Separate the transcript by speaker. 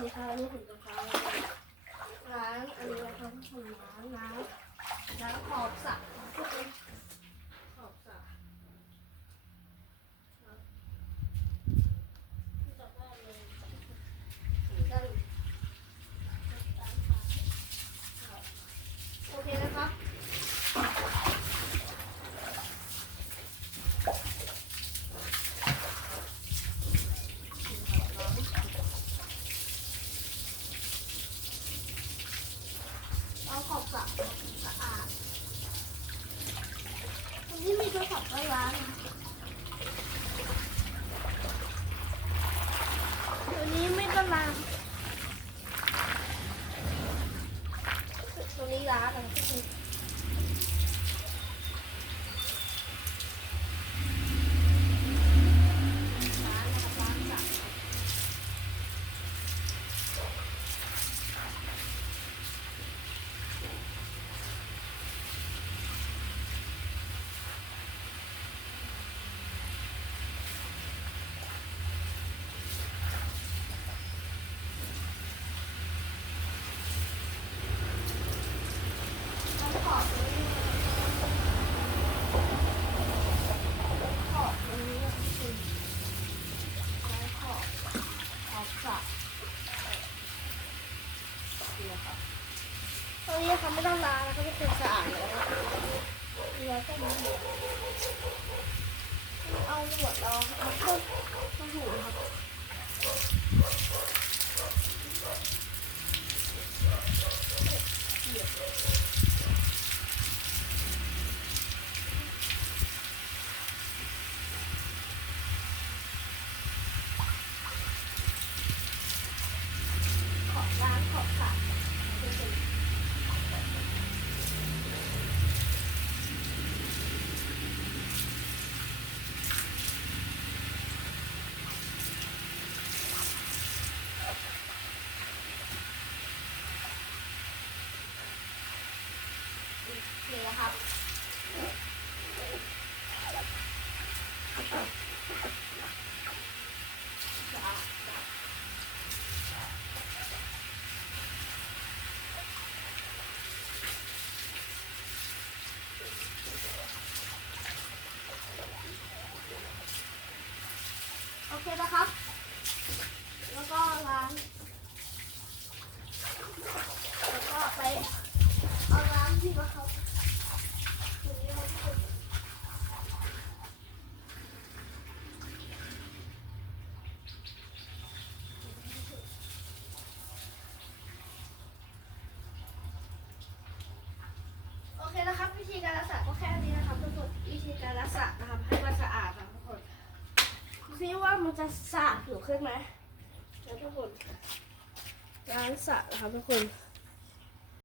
Speaker 1: นี้ค่ะอันนี้ผมจะพาล้างอันนี้นะครับผมล้างน้ำล้างขอบสระขอบสระต่อไปเลยด้านโอเคนะครับ เอาขอบ สะอาดตรงนี้มีโทรศัพท์ก็ล้างนะตัวนี้ไม่ต้องล้างตรงนี้ล้างนะทุกคนล้างนะครับล้างสระ ต้องขอบตรงนี้ขอบตรงนี้นะคุณแล้วขอบขอบสระนี่นะครับ ตรงนี้เขาไม่ต้องล้างแล้วก็เป็นคนสะอาดแล้วเหลือแค่นี้เอาหนวดเราเอาเข้าเข้าหูครับขอบล้างขอบสระ นี่นะครับโอเคนะครับ แล้วก็ล้าง แล้วก็ไปเอาน้ำที่มาเขาตรงนี้นะครับโอเคนะครับ วิธีการรักษาก็แค่นี้นะครับทุกคนวิ ธีการรักษานะครับให้มันสะอาดนะทุกคนดูซิว่ามันจะสะอาดผิวขึ้นไหมนะทุกคนล้างสระนะครับทุกคน